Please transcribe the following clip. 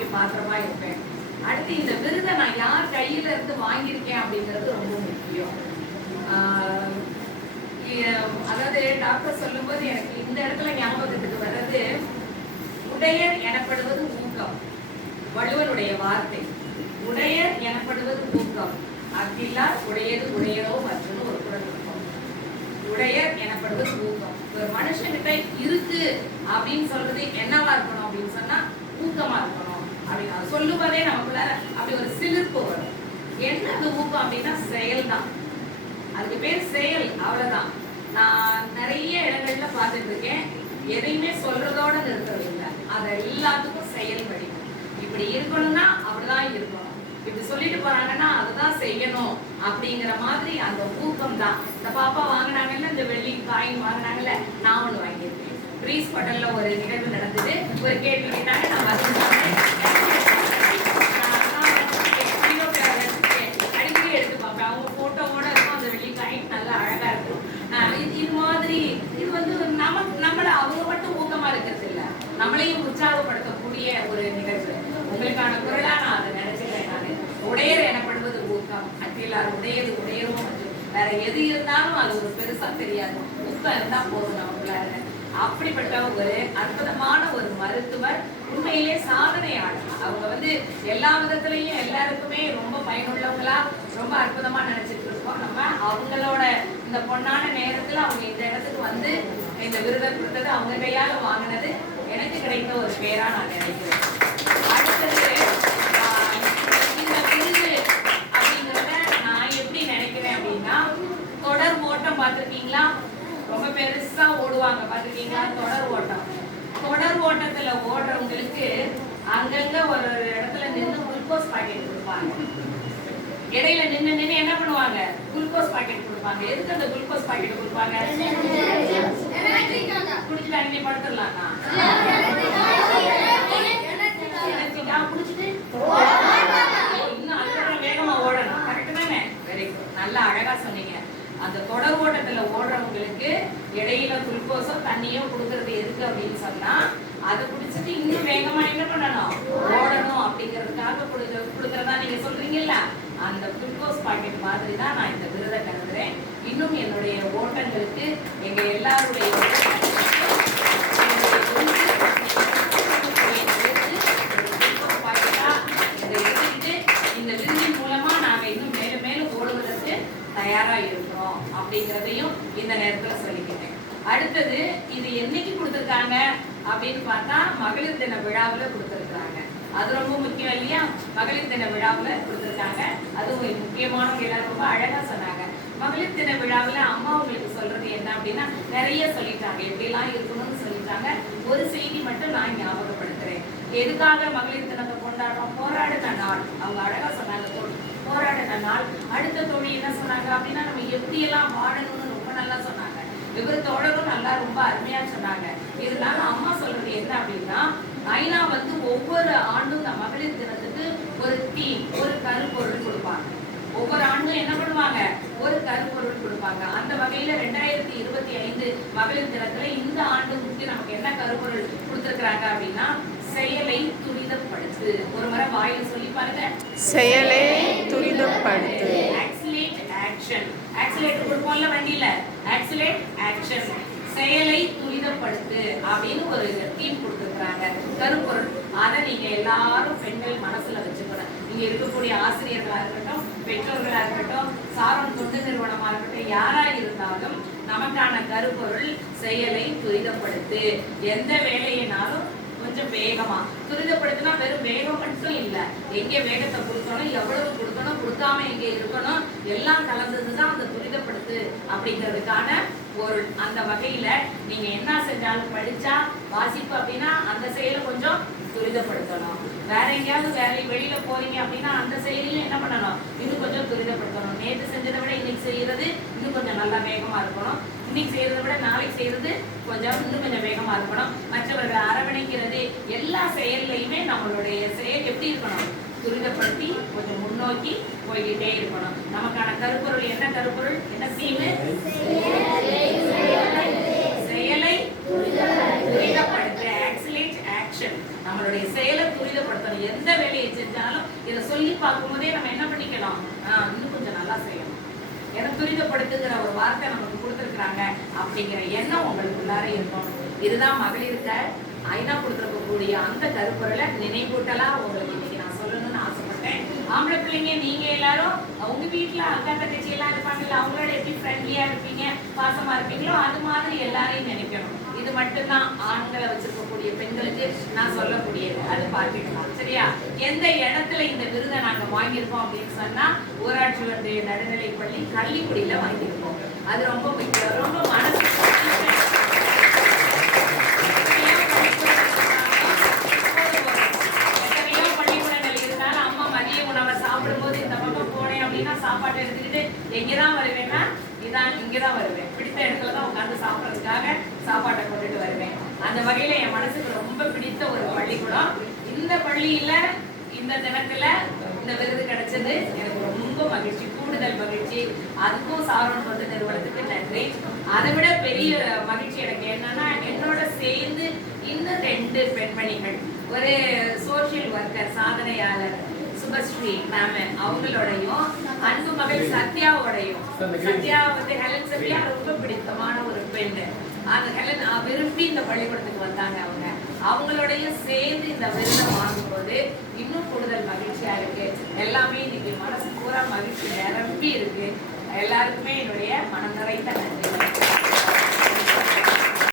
மகிழ்ச்சிக்கு பாத்திரமா இருப்பேன். அடுத்து இந்த விருதை நான் யார் கையில இருந்து வாங்கியிருக்கேன் அப்படிங்கிறது ரொம்ப முக்கியம். ஆஹ் அதாவது டாக்டர் சொல்லும்போது எனக்கு இந்த இடத்துல ஞாபகத்துக்கு வர்றது உடையர் எனப்படுவது ஊக்கம். வள்ளுவனுடைய வார்த்தை உடையர் எனப்படுவது ஊக்கம். அஃதில்லார் உடையது உடையரோ மற்றும் ஒரு குரல் இருக்கும். உடையர் எனப்படுவது ஊக்கம். ஒரு மனுஷங்கிட்ட இருக்கு அப்படின்னு சொல்றது என்னவா இருக்கணும் அப்படின்னு சொன்னா ஊக்கமா இருக்கணும். அப்படின்னு அது சொல்லும்போதே நமக்குள்ள அப்படி ஒரு சிலிர்ப்பு வரும். என்ன அது ஊக்கம் அப்படின்னா செயல்தான். அதுக்கு பேர் செயல் அவ்வளவுதான். நான் நிறைய இடங்கள்ல பார்த்துட்டு இருக்கேன் எதையுமே சொல்றதோட நிறுத்துறது இல்லை அது எல்லாத்துக்கும் செயல் வடிவம். இப்படி இருக்கணும்னா அப்படிதான் இருக்கணும். இப்படி சொல்லிட்டு போறாங்கன்னா அதுதான் செய்யணும் அப்படிங்கிற மாதிரி அந்த ஊக்கம் தான் இந்த பாப்பா வாங்கினாங்கல்ல இந்த வெள்ளி காயின் வாங்கினாங்கல்ல நான் ஒன்று வாங்கியிருக்கேன். ப்ரீஸ் பட்டனில் ஒரு நிகழ்வு நடந்தது. ஒரு கேள்வி கேட்டாங்க நான் பதில் சொன்னேன். நான் நான் வச்சிருக்கேன். வீடியோகிராஃபர் வச்சிருக்கேன். அடிக்கடி எடுத்து பார்ப்பேன் அவங்க போட்டோவோட இருக்கும் அந்த வெள்ளி காயின் நல்லா அழகா இருக்கும் ஆஹ் இது இது மாதிரி இது வந்து நமக்கு நம்மள அவங்க மட்டும் ஊக்கமா இருக்கிறது இல்ல நம்மளையும் உற்சாகப்படுத்தக்கூடிய ஒரு நிகழ்வு உங்களுக்கான குரலா நான் அதை நினைச்சுக்கிறேன் நானு உடையர் எனப்படுவது ஊக்கம் அத்தியலார் உடையது உடையரும் வேற எது இருந்தாலும் அது ஒரு பெருசா தெரியாது. துக்கம் இருந்தா போதும் நமக்குள்ளார அப்படிப்பட்ட ஒரு அற்புதமான ஒரு மருத்துவர் உண்மையிலே சாதனையாளர். அவங்க வந்து எல்லா விதத்துலயும் எல்லாருக்குமே ரொம்ப பயனுள்ளவங்களா ரொம்ப அற்புதமா நினைச்சிட்டு இருக்கோம். நம்ம அவங்களோட இந்த பொன்னான நேரத்துல அவங்க இந்த இடத்துக்கு வந்து இந்த விருதை கொடுத்தது அவங்க கையால வாங்கினது எனக்கு கிடைத்த ஒரு பேரா நான் நினைக்கிறேன். பார்த்திருக்கீங்களா? ரொம்ப பெருசா ஓடுவாங்க பார்த்திருக்கீங்களா? தொடர் ஓட்டம். தொடர் ஓட்டத்துல ஓடுறவங்களுக்கு அங்கங்க ஒரு ஒரு இடத்துல நின்று குளுக்கோஸ் பாக்கெட் கொடுப்பாங்க. இடையில நின்னு நின்னு என்ன பண்ணுவாங்க? குளுக்கோஸ் பாக்கெட் கொடுப்பாங்க. எதுக்கு அந்த குளுக்கோஸ் பாக்கெட் கொடுப்பாங்க? குடிச்சிட்டு அங்கே படுத்துடலாம்னா எனர்ஜிக்கா குடிச்சிட்டு இன்னும் அதுக்கப்புறம் வேகமா ஓடணும் கரெக்ட் தானே வெரி குட் நல்லா அழகா சொன்னீங்க அந்த தொடர் ஓட்டத்துல ஓடுறவங்களுக்கு இடையில குளுக்கோஸோ தண்ணியோ கொடுக்கறது எதுக்கு அப்படின்னு சொன்னா அதை குடிச்சிட்டு இன்னும் வேகமா என்ன பண்ணணும் ஓடணும் அப்படிங்கிறதுக்காக கொடுக்க கொடுக்கறதா நீங்க சொல்றீங்கல்ல அந்த குளுக்கோஸ் பாக்கெட் மாதிரி தான் நான் இந்த விருதை கருதுறேன் இன்னும் என்னுடைய ஓட்டங்களுக்கு எங்க எல்லாருடைய இந்த விருதின் மூலமா நாங்க இன்னும் மேலும் மேலும் ஓடுவதற்கு தயாரா இருக்கிறோம் அப்படிங்கிறதையும் இந்த நேரத்துல சொல்லிக்கிட்டேன் அடுத்தது இது என்னைக்கு கொடுத்திருக்காங்க அப்படின்னு பார்த்தா மகளிர் தின விழாவில் கொடுத்துருக்காங்க அது ரொம்ப முக்கியம் இல்லையா? மகளிர் தின விழாவுல கொடுத்திருக்காங்க. அதுவும் முக்கியமானவங்க எல்லாரும் ரொம்ப அழகா சொன்னாங்க. மகளிர் தின விழாவுல அம்மா உங்களுக்கு சொல்றது என்ன அப்படின்னா நிறைய சொல்லிட்டாங்க. எப்படிலாம் இருக்கணும்னு சொல்லிட்டாங்க. ஒரு செய்தி மட்டும் நான் ஞாபகப்படுத்துறேன். எதுக்காக மகளிர் தினத்தை கொண்டாடுறோம்? போராடின நாள். அவங்க அழகா சொன்னாங்க போராடின நாள். அடுத்த தோழி என்ன சொன்னாங்க அப்படின்னா நம்ம எப்படியெல்லாம் வாழணும்னு ரொம்ப நல்லா சொன்னாங்க. இவர் தோழரும் நல்லா ரொம்ப அருமையா சொன்னாங்க. இதனால அம்மா சொல்றது என்ன அப்படின்னா ஐநா வந்து ஒவ்வொரு ஆண்டும் இந்த மகளிர் தினத்துக்கு ஒரு தீம் ஒரு கருப்பொருள் கொடுப்பாங்க. ஒவ்வொரு ஆண்டும் என்ன பண்ணுவாங்க? ஒரு கருப்பொருள் கொடுப்பாங்க. அந்த வகையில ரெண்டாயிரத்தி இருபத்தி ஐந்து மகளிர் தினத்துல இந்த ஆண்டு முக்கிய நமக்கு என்ன கருப்பொருள் கொடுத்திருக்கிறாங்க அப்படின்னா செயலை துரிதப்படுத்து. ஒரு முறை வாயில சொல்லி பாருங்க. செயலை துரிதப்படுத்து. ஆக்சிலேட் ஆக்ஷன் ஆக்சிலேட் கொடுப்போம்ல வண்டியில. ஆக்சிலேட் ஆக்ஷன் செயலை துரிதப்படுத்து அப்படின்னு ஒரு தீம் கொடுத்துருக்குறாங்க. கருப்பொருள். அதை நீங்க எல்லாரும் பெண்கள் மனசுல வச்சுக்கணும். நீங்கள் இருக்கக்கூடிய ஆசிரியர்களா இருக்கட்டும் பெற்றோர்களா இருக்கட்டும் சாரம் தொண்டு நிறுவனமா இருக்கட்டும் யாரா இருந்தாலும் நமக்கான கருப்பொருள் செயலை துரிதப்படுத்து. எந்த வேலையினாலும் கொஞ்சம் வேகமா. துரிதப்படுத்தினா வெறும் வேகம் மட்டும் இல்ல. எங்க வேகத்தை கொடுக்கணும் எவ்வளவு கொடுக்கணும் கொடுக்காம எங்கே இருக்கணும் எல்லாம் கலந்ததுதான் அந்த துரிதப்படுத்து அப்படிங்கிறதுக்கான பொருள். அந்த வகையில நீங்க என்ன செஞ்சாலும் படிச்சா வாசிப்பு அப்படின்னா அந்த செயலை கொஞ்சம் துரிதப்படுத்தணும். வேற எங்கேயாவது வேற வெளியில போறீங்க அப்படின்னா அந்த செயலையும் என்ன பண்ணணும்? இன்னும் கொஞ்சம் துரிதப்படுத்தணும். நேற்று செஞ்சதை விட இன்னைக்கு செய்யறது இன்னும் கொஞ்சம் நல்லா வேகமா இருக்கணும். இன்னைக்கு செய்யறதை விட நாளைக்கு செய்யறது கொஞ்சம் இன்னும் கொஞ்சம் வேகமா இருக்கணும். மற்றவர்கள் அரவணைக்கிறது எல்லா செயல்லையுமே நம்மளுடைய செயல் எப்படி இருக்கணும்? துரிதப்படுத்தி கொஞ்சம் முன்னோக்கி போய்கிட்டே இருக்கணும். நமக்கான கருப்பொருள் என்ன கருப்பொருள்? என்ன தீமு செயலை துரிதப்படுத்த ஆக்சிலேட் ஆக்ஷன் நம்மளுடைய செயலை துரிதப்படுத்தணும். எந்த வேலையை செஞ்சாலும் இதை சொல்லி பார்க்கும்போதே நம்ம என்ன பண்ணிக்கலாம்? இன்னும் கொஞ்சம் நல்லா செய்யணும். ஏன்னா துரிதப்படுத்துங்கிற ஒரு வார்த்தை நமக்கு கொடுத்துருக்குறாங்க அப்படிங்கிற எண்ணம் உங்களுக்குள்ளார இருக்கும் இதுதான் மகளிருக்கு ஐநா கொடுத்துருக்கக்கூடிய அந்த கருப்பொருளை நினைவூட்டலா உங்களுக்கு இன்னைக்கு நான் சொல்லணும்னு ஆசைப்பட்டேன். ஆம்பளை பிள்ளைங்க நீங்க எல்லாரும் உங்க வீட்டுல அக்கா தங்கச்சி எல்லாம் இருப்பாங்கல்ல அவங்களோட எப்படி ஃப்ரெண்ட்லியா இருப்பீங்க பாசமா இருப்பீங்களோ அது மாதிரி எல்லாரையும் நினைப்பீங்க மட்டும்தான் ஆண்களை வச்சிருக்கக்கூடிய பெண்களுக்கு நான் சொல்லக்கூடியது அது பார்த்துக்கலாம். சரியா? எந்த இடத்துல இந்த விருதை நாங்க வாங்கியிருக்கோம் அப்படின்னு சொன்னா ஊராட்சி ஒன்றிய நடுநிலை பள்ளி கள்ளிக்குடியில வாங்கியிருக்கோம். அது ரொம்ப முக்கியம் ரொம்ப மனசு எத்தனையோ இருந்தாலும் அம்மா மதிய உணவை சாப்பிடும்போது இந்த பக்கம் போனேன் அப்படின்னா சாப்பாட்டை எடுத்துக்கிட்டு எங்கதான் வருவேன்னா இதான் இங்கதான் வருவேன். பிடித்த இடத்துல தான் உட்காந்து சாப்பிட்றதுக்காக சாப்பாட்டை கொண்டுட்டு வருவேன். அந்த வகையில என் மனசுக்கு ரொம்ப பிடித்த ஒரு பள்ளிக்கூடம். இந்த பள்ளியில இந்த தினத்துல இந்த விருது கிடைச்சது. எனக்கு ரொம்ப மகிழ்ச்சி கூடுதல் மகிழ்ச்சி. அதுக்கும் சாரோன் பொது நிறுவனத்துக்கு நன்றி. அதை விட பெரிய மகிழ்ச்சி எனக்கு என்னன்னா என்னோட சேர்ந்து இன்னும் ரெண்டு பெண்மணிகள். ஒரு சோசியல் சுபஸ்ரீ மேம் அவங்களோடையும் அன்பு மகள் சத்யாவோடையும். சத்யா வந்து ஹெலன் சத்யா ரொம்ப பிடித்தமான ஒரு பெண் அந்த ஹெலன் விரும்பி இந்த பள்ளிக்கூடத்துக்கு வந்தாங்க அவங்க. அவங்களோடையும் சேர்ந்து இந்த விருதை வாங்கும்போது இன்னும் கூடுதல் மகிழ்ச்சியா இருக்கு. எல்லாமே இன்னைக்கு மனசு பூரா மகிழ்ச்சி நிரம்பி இருக்கு. எல்லாருக்குமே என்னுடைய மனம் நிறைந்த நன்றி